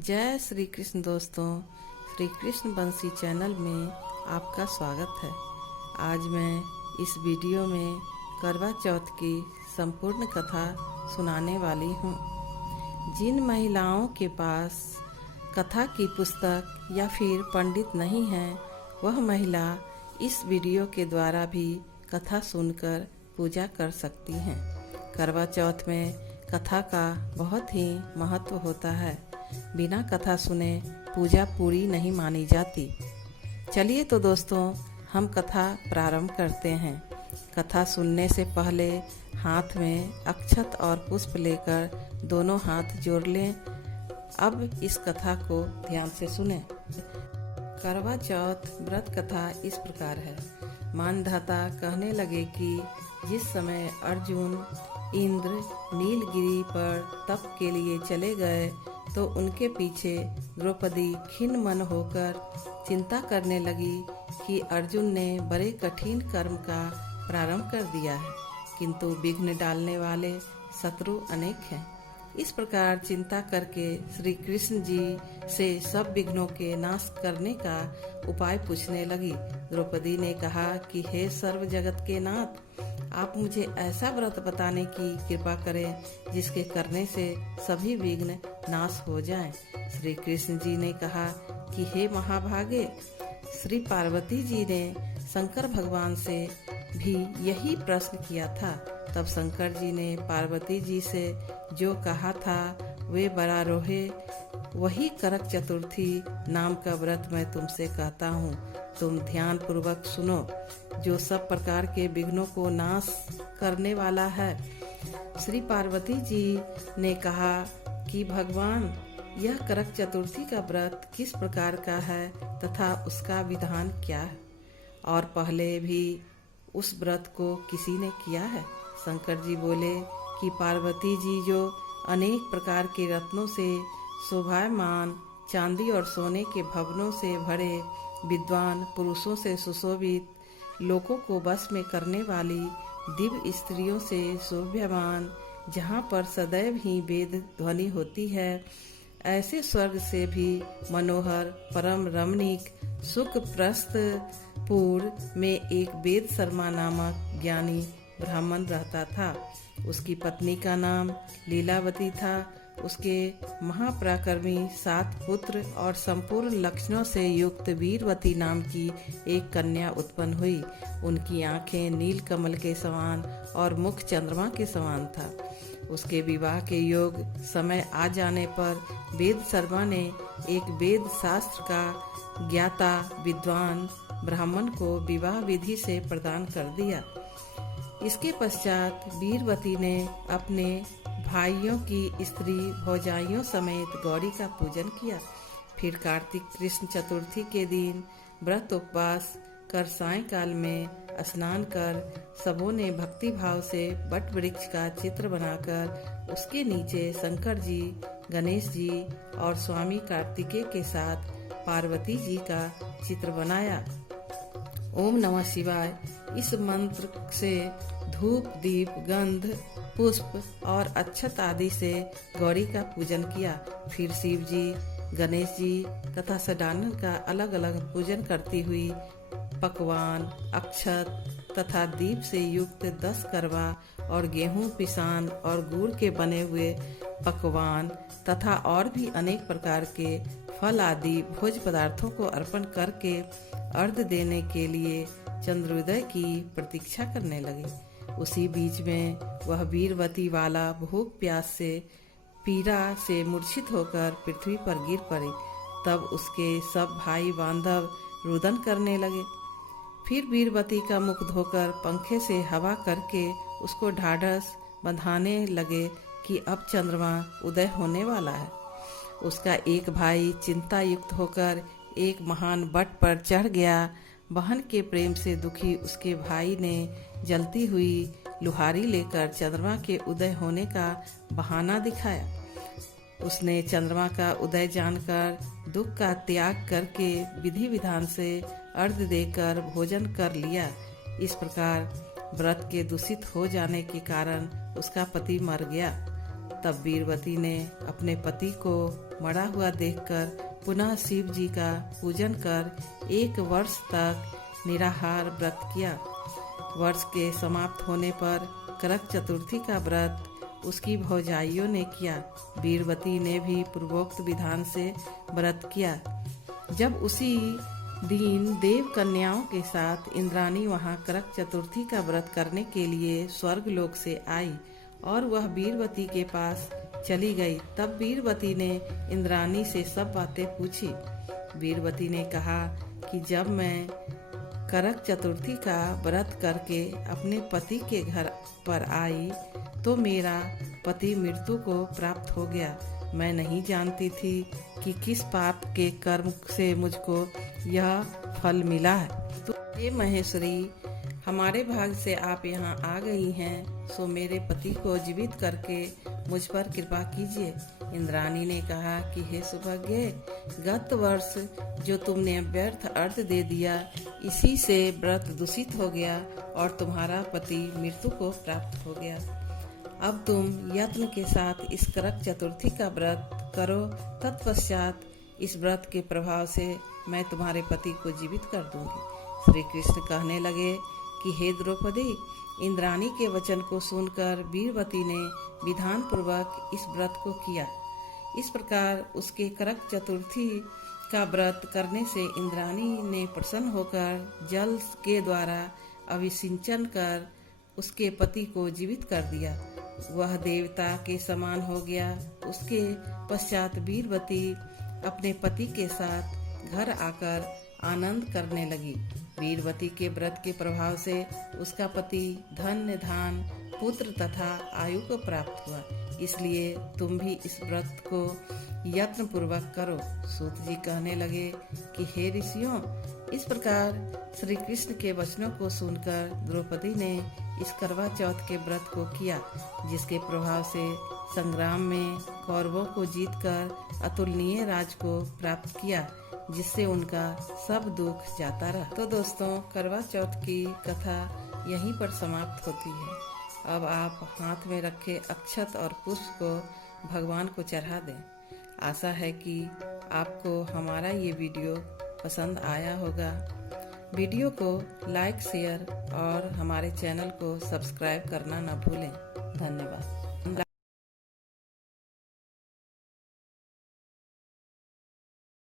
जय श्री कृष्ण दोस्तों, श्री कृष्ण बंसी चैनल में आपका स्वागत है। आज मैं इस वीडियो में करवा चौथ की संपूर्ण कथा सुनाने वाली हूँ। जिन महिलाओं के पास कथा की पुस्तक या फिर पंडित नहीं है, वह महिला इस वीडियो के द्वारा भी कथा सुनकर पूजा कर सकती हैं। करवा चौथ में कथा का बहुत ही महत्व होता है। बिना कथा सुने पूजा पूरी नहीं मानी जाती। चलिए तो दोस्तों, हम कथा प्रारंभ करते हैं। कथा सुनने से पहले हाथ में अक्षत और पुष्प लेकर दोनों हाथ जोड़ लें। अब इस कथा को ध्यान से सुनें। करवा चौथ व्रत कथा इस प्रकार है। मानधाता कहने लगे कि जिस समय अर्जुन इंद्र नीलगिरी पर तप के लिए चले गए तो उनके पीछे द्रौपदी खिन्न मन होकर चिंता करने लगी कि अर्जुन ने बड़े कठिन कर्म का प्रारंभ कर दिया है, किंतु विघ्न डालने वाले शत्रु अनेक हैं। इस प्रकार चिंता करके श्री कृष्ण जी से सब विघ्नों के नाश करने का उपाय पूछने लगी। द्रौपदी ने कहा कि हे सर्व जगत के नाथ, आप मुझे ऐसा व्रत बताने की कृपा करें जिसके करने से सभी विघ्न नाश हो जाएं। श्री कृष्ण जी ने कहा कि हे महाभागे, श्री पार्वती जी ने शंकर भगवान से भी यही प्रश्न किया था। तब शंकर जी ने पार्वती जी से जो कहा था वे बड़ा रोहे, वही करक चतुर्थी नाम का व्रत मैं तुमसे कहता हूँ। तुम ध्यान पूर्वक सुनो, जो सब प्रकार के विघ्नों को नाश करने वाला है। श्री पार्वती जी ने कहा कि भगवान, यह करक चतुर्थी का व्रत किस प्रकार का है तथा उसका विधान क्या है, और पहले भी उस व्रत को किसी ने किया है? शंकर जी बोले कि पार्वती जी जो अनेक प्रकार के रत्नों से शोभायमान, चांदी और सोने के भवनों से भरे, विद्वान पुरुषों से सुशोभित, लोगों को वश में करने वाली दिव्य स्त्रियों से शोभ्यमान, जहाँ पर सदैव ही वेद ध्वनि होती है, ऐसे स्वर्ग से भी मनोहर परम रमणीक सुख प्रस्थपुर में एक वेद शर्मा नामक ज्ञानी ब्राह्मण रहता था। उसकी पत्नी का नाम लीलावती था। उसके महापराक्रमी 7 पुत्र और संपूर्ण लक्षणों से युक्त वीरवती नाम की एक कन्या उत्पन्न हुई। उनकी आंखें नील कमल के समान और मुख चंद्रमा के समान था। उसके विवाह के योग समय आ जाने पर वेद शर्मा ने एक वेद शास्त्र का ज्ञाता विद्वान ब्राह्मण को विवाह विधि से प्रदान कर दिया। इसके पश्चात वीरवती ने अपने भाइयों की स्त्री भौजाइयों समेत गौरी का पूजन किया। फिर कार्तिक कृष्ण चतुर्थी के दिन व्रत उपवास कर सायंकाल में स्नान कर सबों ने भक्ति भाव से वट वृक्ष का चित्र बनाकर उसके नीचे शंकर जी, गणेश जी और स्वामी कार्तिकेय के साथ पार्वती जी का चित्र बनाया। ओम नमः शिवाय इस मंत्र से धूप, दीप, गंध, पुष्प और अक्षत आदि से गौरी का पूजन किया। फिर शिव जी, गणेश जी तथा सडानन का अलग अलग पूजन करती हुई पकवान, अक्षत तथा दीप से युक्त 10 करवा और गेहूं, पिसान और गुड़ के बने हुए पकवान तथा और भी अनेक प्रकार के फल आदि भोज पदार्थों को अर्पण करके अर्घ देने के लिए चंद्रोदय की प्रतीक्षा करने लगी। उसी बीच में वह वीरवती वाला भूख प्यास से पीड़ा से मूर्छित होकर पृथ्वी पर गिर पड़ी। तब उसके सब भाई बांधव रुदन करने लगे। फिर वीरवती का मुख धोकर पंखे से हवा करके उसको ढाढ़स बंधाने लगे कि अब चंद्रमा उदय होने वाला है। उसका एक भाई चिंता युक्त होकर एक महान वट पर चढ़ गया। बहन के प्रेम से दुखी उसके भाई ने जलती हुई लुहारी लेकर चंद्रमा के उदय होने का बहाना दिखाया। उसने चंद्रमा का उदय जानकर दुख का त्याग करके विधि विधान से अर्घ देकर भोजन कर लिया। इस प्रकार व्रत के दूषित हो जाने के कारण उसका पति मर गया। तब वीरवती ने अपने पति को मरा हुआ देखकर पुनः शिव जी का पूजन कर 1 वर्ष तक निराहार व्रत किया। वर्ष के समाप्त होने पर करक चतुर्थी का व्रत उसकी भौजाइयों ने किया। वीरवती ने भी पूर्वोक्त विधान से व्रत किया। जब उसी दिन देव कन्याओं के साथ इंद्राणी वहां करक चतुर्थी का व्रत करने के लिए स्वर्ग लोक से आई और वह वीरवती के पास चली गई। तब वीरवती ने इंद्राणी से सब बातें पूछी। वीरवती ने कहा कि जब मैं करक चतुर्थी का व्रत करके अपने पति के घर पर आई तो मेरा पति मृत्यु को प्राप्त हो गया। मैं नहीं जानती थी कि किस पाप के कर्म से मुझको यह फल मिला है। तो हे महेश्वरी, हमारे भाग से आप यहाँ आ गई हैं, सो मेरे पति को जीवित करके मुझ पर कृपा कीजिए। इंद्राणी ने कहा कि हे सौभाग्य, गत वर्ष जो तुमने व्यर्थ अर्घ दे दिया, इसी से व्रत दूषित हो गया और तुम्हारा पति मृत्यु को प्राप्त हो गया। अब तुम यत्न के साथ इस करक चतुर्थी का व्रत करो। तत्पश्चात इस व्रत के प्रभाव से मैं तुम्हारे पति को जीवित कर दूंगी। श्री कृष्ण कहने लगे कि हे द्रौपदी, इंद्राणी के वचन को सुनकर वीरवती ने विधान पूर्वक इस व्रत को किया। इस प्रकार उसके करक चतुर्थी का व्रत करने से इंद्राणी ने प्रसन्न होकर जल के द्वारा अभिषिंचन कर उसके पति को जीवित कर दिया। वह देवता के समान हो गया। उसके पश्चात वीरवती अपने पति के साथ घर आकर आनंद करने लगी। वीरवती के व्रत के प्रभाव से उसका पति धन्य धान पुत्र तथा आयु को प्राप्त हुआ। इसलिए तुम भी इस व्रत को यत्न पूर्वक करो। सूत जी कहने लगे कि हे ऋषियों, इस प्रकार श्री कृष्ण के वचनों को सुनकर द्रौपदी ने इस करवा चौथ के व्रत को किया, जिसके प्रभाव से संग्राम में कौरवों को जीतकर अतुलनीय राज को प्राप्त किया, जिससे उनका सब दुख जाता रहा। तो दोस्तों, करवा चौथ की कथा यहीं पर समाप्त होती है। अब आप हाथ में रखे अक्षत और पुष्प को भगवान को चढ़ा दें। आशा है कि आपको हमारा ये वीडियो पसंद आया होगा। वीडियो को लाइक, शेयर और हमारे चैनल को सब्सक्राइब करना न भूलें। धन्यवाद।